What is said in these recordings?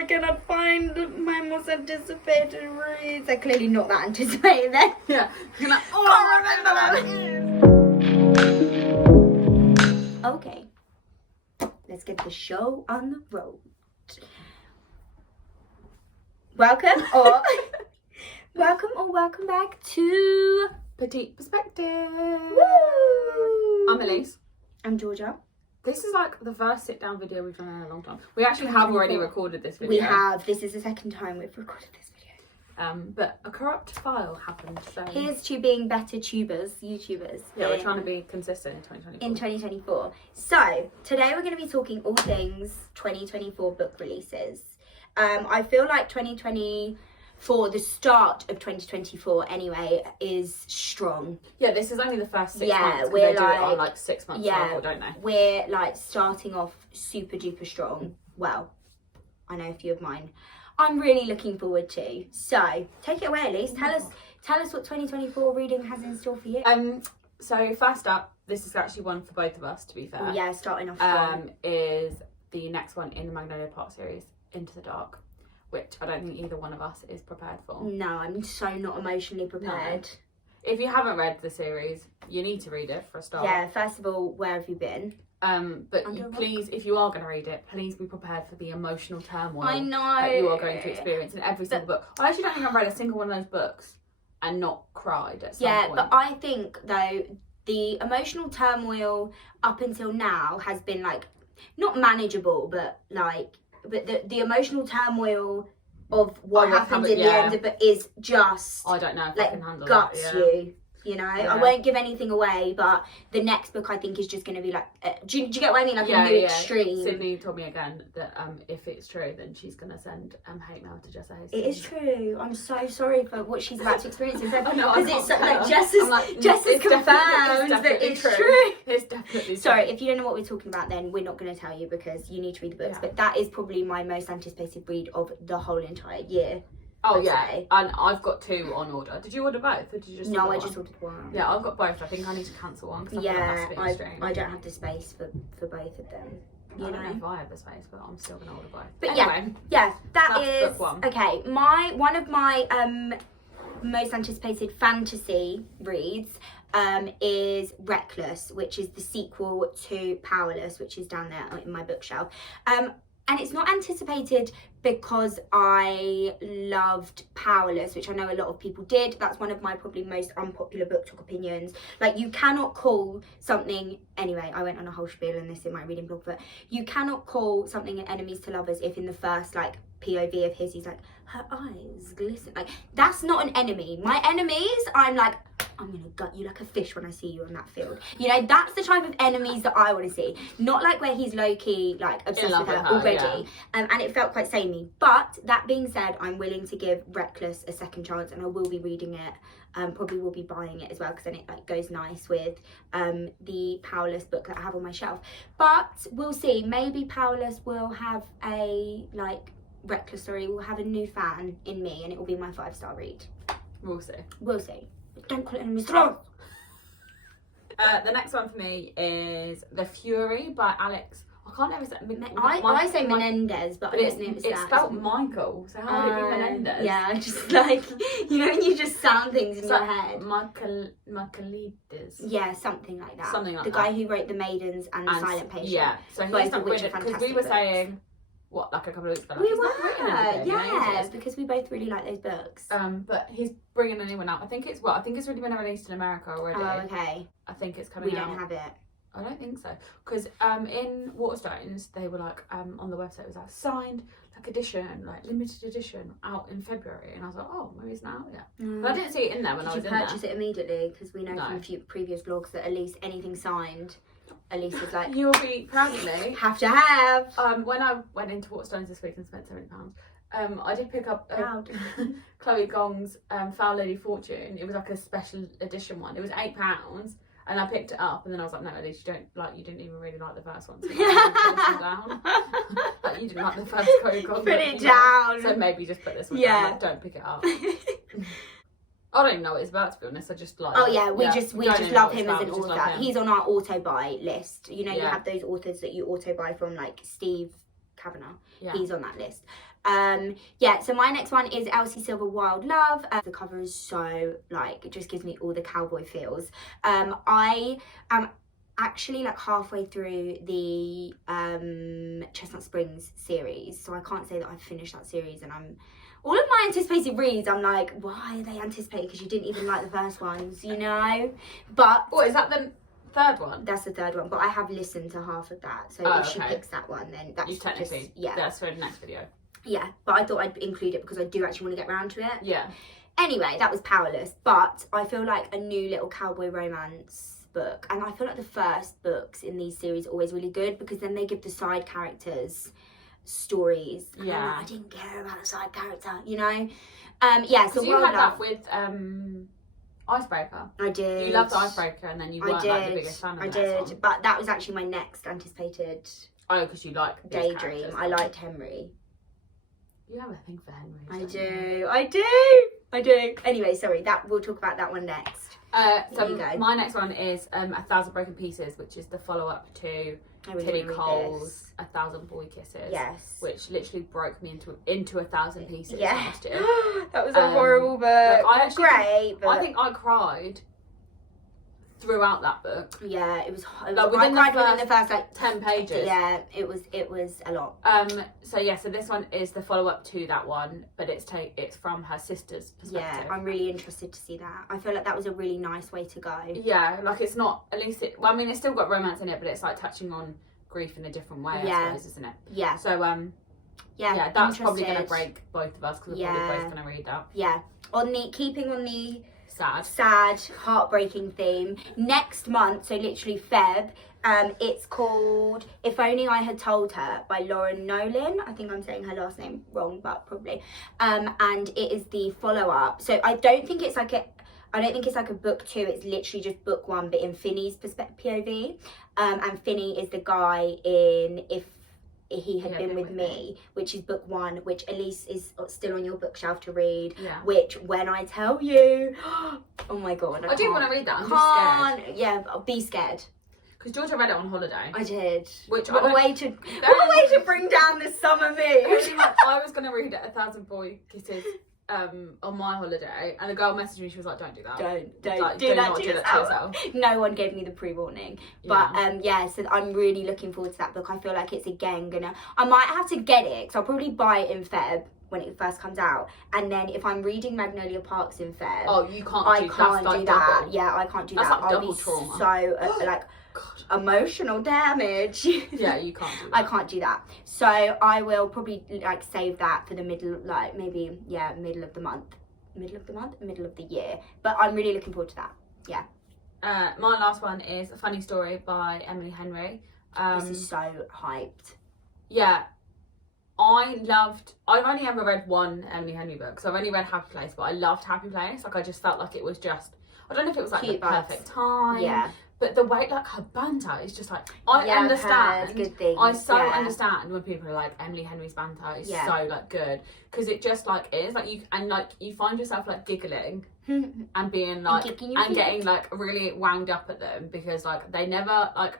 I cannot find my most anticipated reads. They're clearly not that anticipated then. Yeah. Like, Can't remember them. Okay. Let's get the show on the road. Welcome welcome back to Petite Perspective. Woo! I'm Elise. I'm Georgia. This is like the first sit-down video we've done in a long time. We actually have already recorded this video. We have. This is the second time we've recorded this video. But a corrupt file happened, so... Here's to being better YouTubers. Yeah, we're trying to be consistent in 2024. In 2024. So, today we're going to be talking all things 2024 book releases. I feel like 2024, the start of 2024 anyway, is strong. Yeah, this is only the first 6 months. We're they do it on like 6 months cycle, don't they? We're like starting off super duper strong. Well, I know a few of mine I'm really looking forward to. So, take it away, Elise. Tell us what 2024 reading has in store for you. So first up, this is actually one for both of us, to be fair. Oh, yeah, starting off strong. Is the next one in the Magnolia Parks series, Into the Dark, which I don't think either one of us is prepared for. No, I'm so not emotionally prepared. No. If you haven't read the series, you need to read it for a start. Yeah, first of all, where have you been? But please, if you are going to read it, please be prepared for the emotional turmoil I know that you are going to experience in every single book. I actually don't think I've read a single one of those books and not cried at some point. Yeah, but I think, though, the emotional turmoil up until now has been, like, not manageable, but the emotional turmoil of what happens in the end of it is just... I don't know if I can handle guts that. You know? I won't give anything away, but the next book I think is just going to be like... do you get what I mean? Like a new extreme. Sydney told me again that if it's true, then she's going to send hate mail to Jessa Hastings. It is true. I'm so sorry for what she's about to experience. Because it's like Jessa's confirmed that it's true. It's definitely true. Sorry, if you don't know what we're talking about, then we're not going to tell you because you need to read the books. Yeah. But that is probably my most anticipated read of the whole entire year. Oh, yeah, and I've got 2 on order. Did you order both, or did you just No, I just ordered one. Yeah, I've got both. I think I need to cancel one. I don't have the space for both of them. I don't know if I have the space, but I'm still going to order both. But anyway, that is... book one. Okay, one of my most anticipated fantasy reads is Reckless, which is the sequel to Powerless, which is down there in my bookshelf. And it's not anticipated because I loved Powerless, which I know a lot of people did. That's one of my probably most unpopular book talk opinions. Like, you cannot call something... Anyway, I went on a whole spiel on this in my reading blog, but you cannot call something enemies to lovers if in the first, like, POV of his, he's like, her eyes glisten. Like, that's not an enemy. My enemies, I'm like... I'm going to gut you like a fish when I see you on that field. You know, that's the type of enemies that I want to see. Not like where he's low-key, like, obsessed with her already. Yeah. And it felt quite samey. But, that being said, I'm willing to give Reckless a second chance and I will be reading it. Probably will be buying it as well because then it, like, goes nice with the Powerless book that I have on my shelf. But, we'll see. Maybe Powerless will have a, like, Reckless story will have a new fan in me and it will be my 5-star read. We'll see. We'll see. Don't call it enemies to lovers. The next one for me is The Fury by Alex. I can't ever say... I say Menendez, but I don't know if it's spelled Michael, so how would it be Menendez? Yeah, just like, you know when you just sound things in your head. Michaelides. Yeah, something like that. Something like that. The guy who wrote The Maidens and The Silent Patient. Yeah, so he's not written it, because we were saying... What, like a couple of weeks ago? We were, because we both really like those books. But he's bringing a new one out. I think it's already been released in America already. Oh, okay. I think it's coming out. We don't have it. I don't think so. Because in Waterstones, they were like, on the website, it was like signed, like edition, like limited edition, out in February. And I was like, oh, maybe it's now, yeah. But I didn't see it in there when I was in there. Did you purchase it immediately? Because we know from a few previous vlogs that at least anything signed... Elise is like, you'll be proud of me. Have to have. When I went into Waterstones this week and spent £70, I did pick up Chloe Gong's Foul Lady Fortune. It was like a special edition one. It was £8, and I picked it up, and then I was like, no, Elise, you didn't even really like the first one. So you down. Like, you didn't like the first Chloe Gong. Put it down. So maybe just put this one down. Like, don't pick it up. I don't even know what it's about, to be honest. I just like... Oh, yeah, we just love him as an author. He's on our auto-buy list. You know, you have those authors that you auto-buy from, like Steve Kavanagh. Yeah. He's on that list. So my next one is Elsie Silver Wild Love. The cover is so, like, it just gives me all the cowboy feels. I am actually like halfway through the Chestnut Springs series, so I can't say that I've finished that series, and all of my anticipated reads, I'm like, why are they anticipated? Because you didn't even like the first ones, you know? But Oh, is that the third one? That's the third one, but I have listened to half of that, so if she picks that one, then that's you technically just, that's for the next video. Yeah, but I thought I'd include it because I do actually want to get around to it. Yeah. Anyway, that was Powerless, but I feel like a new little cowboy romance book, and I feel like the first books in these series are always really good because then they give the side characters stories. Yeah. I didn't care about the side character, you know? So you had that with Icebreaker. I did. You loved Icebreaker, and then you weren't like the biggest fan of the next one. But that was actually my next anticipated. Oh, because you like Daydream. I liked Henry. You have a thing for Henry. I do. Anyway, sorry. We'll talk about that one next. So my next one is 1,000 Broken Pieces, which is the follow-up to Tilly Cole's 1,000 Boy Kisses. Yes. Which literally broke me into 1,000 pieces last year. That was a horrible book. I think I cried throughout that book. Yeah, it was. Within the first like 10 pages. Yeah, it was a lot. So this one is the follow up to that one, but it's from her sister's perspective. Yeah, I'm really interested to see that. I feel like that was a really nice way to go. Yeah, like it's not, at least it's still got romance in it, but it's like touching on grief in a different way, I suppose, isn't it? Yeah. So that's probably going to break both of us because we're probably both going to read that. Yeah. Keeping on the sad, heartbreaking theme. Next month, so literally Feb, it's called If Only I Had Told Her by Lauren Nolan. I think I'm saying her last name wrong, but probably. And it is the follow-up. So I don't think it's like a book 2, it's literally just book 1, but in Finney's POV. And Finney is the guy in If He Had Been With Me, which is book 1, which Elise is still on your bookshelf to read. Yeah. Which, when I tell you, oh my god, I do want to read that. I'm just scared. Yeah, be scared. Because Georgia read it on holiday. I did. Which what a way to bring down the summer mood. I was going to read 1,000 Boy Kisses on my holiday, and the girl messaged me. She was like, "Don't do that. Don't do that to yourself." No one gave me the pre-warning, but so I'm really looking forward to that book. I feel like it's again I might have to get it because I'll probably buy it in Feb when it first comes out, and then if I'm reading Magnolia Parks in Feb, I can't do that. Yeah, I can't do that's that. Like I'll be trauma. So God. Emotional damage. Yeah, you can't do that. I can't do that. So I will probably save that for the middle of the month. Middle of the year. But I'm really looking forward to that. Yeah. My last one is A Funny Story by Emily Henry. This is so hyped. Yeah. I've only ever read one Emily Henry book, so I've only read Happy Place, but I loved Happy Place. Like, I just felt like it was just, I don't know if it was like cute the perfect time. Yeah. But the way, like, her banter is just like, I understand. Good things. I understand when people are like, Emily Henry's banter is so, like, good. Because it just, like, is. Like, you find yourself, like, giggling and being, like, and getting, like, really wound up at them because, like, they never, like,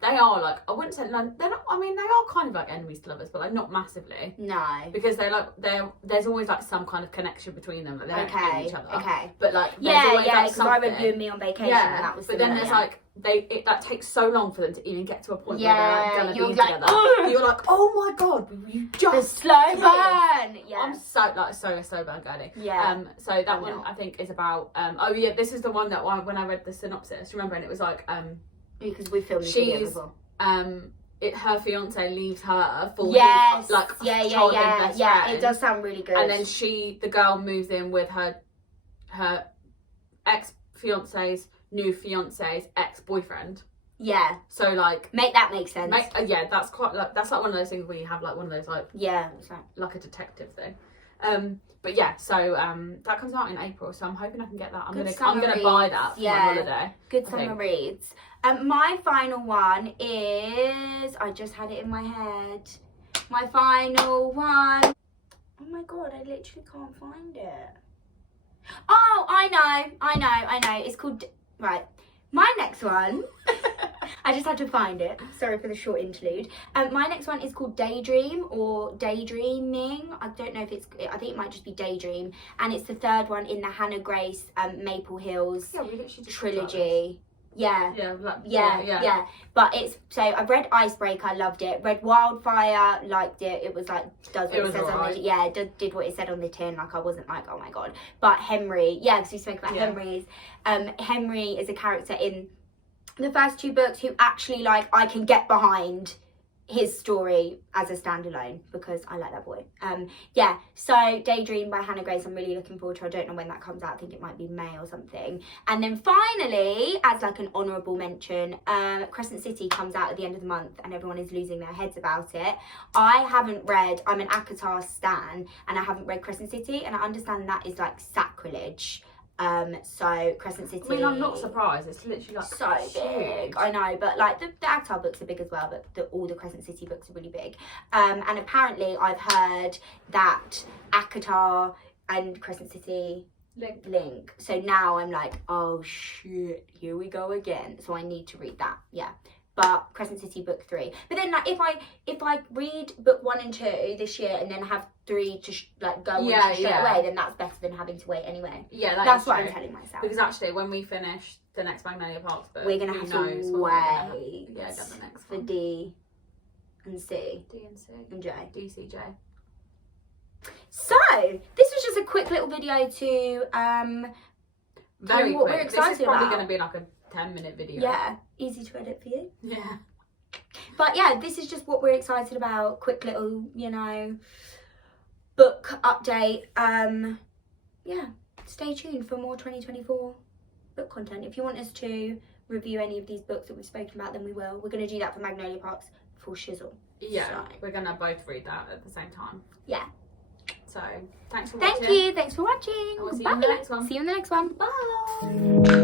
they are, like, I wouldn't say, like, they're not, I mean, they are kind of like enemies to lovers, but, like, not massively. No. Because there's always, like, some kind of connection between them. Like, they don't hate each other. Okay. But, like, there's always, like, because I went you and me on vacation and that was but then there's, like, that takes so long for them to even get to a point where they're, like, gonna be together. Ugh! You're like, oh my god, you just... The slow burn! Yeah. I'm so slow burn girly. Yeah. So that one, I think, is about... this is the one that when I read the synopsis, remember, and it was like... because we filmed this video before. Her fiance leaves her for his best friend. It does sound really good. And then the girl moves in with her ex-fiance's new fiance's ex-boyfriend. Yeah. So, like, make that make sense. That's quite like, that's like one of those things where you have like one of those like like a detective thing. But yeah, so that comes out in April, so I'm hoping I can get that. I'm gonna buy that for my holiday. Good summer reads. My final one is, I just had it in my head. My final one. Oh my god, I literally can't find it. Oh, I know. It's called, right. My next one I just had to find it. Sorry for the short interlude. My next one is called Daydream or Daydreaming. I don't know if it's, I think it might just be Daydream. And it's the third one in the Hannah Grace Maple Hills trilogy. Yeah. But it's, so I've read Icebreaker, I loved it. Read Wildfire, liked it. It was like, does what it says on the, did what it said on the tin. Like I wasn't like, oh my god. But Henry, because we spoke about Henry's. Henry is a character in the first two books who actually, like, I can get behind his story as a standalone because I like that boy. So Daydream by Hannah Grace, I'm really looking forward to. I don't know when that comes out. I think it might be May or something. And then finally, as like an honourable mention, Crescent City comes out at the end of the month and everyone is losing their heads about it. I haven't read, I'm an ACOTAR stan, and I haven't read Crescent City, and I understand that is like sacrilege. So Crescent City, I mean, I'm not surprised. It's literally like so big. I know, but like the ACOTAR books are big as well, but all the Crescent City books are really big. And apparently I've heard that ACOTAR and Crescent City link. So now I'm like, oh shit, here we go again. So I need to read that. But Crescent City book 3. But then like if I read book 1 and 2 this year and then have 3 to go on straight away, then that's better than having to wait anyway. That's what I'm telling myself. Because actually, when we finish the next Magnolia Parks book, we're gonna have to wait get the next for one. D and C and J. D, C, J. So this was just a quick little video to Very what quick. we're excited This is probably about. going to be like a 10-minute video. Yeah, easy to edit for you. Yeah. But yeah, this is just what we're excited about. Quick little, book update. Stay tuned for more 2024 book content. If you want us to review any of these books that we've spoken about, then we will. We're going to do that for Magnolia Parks for shizzle. Yeah, so we're going to both read that at the same time. Yeah. So, thanks for watching. Thank you. Thanks for watching. And we'll see you in the next one. See you in the next one. Bye.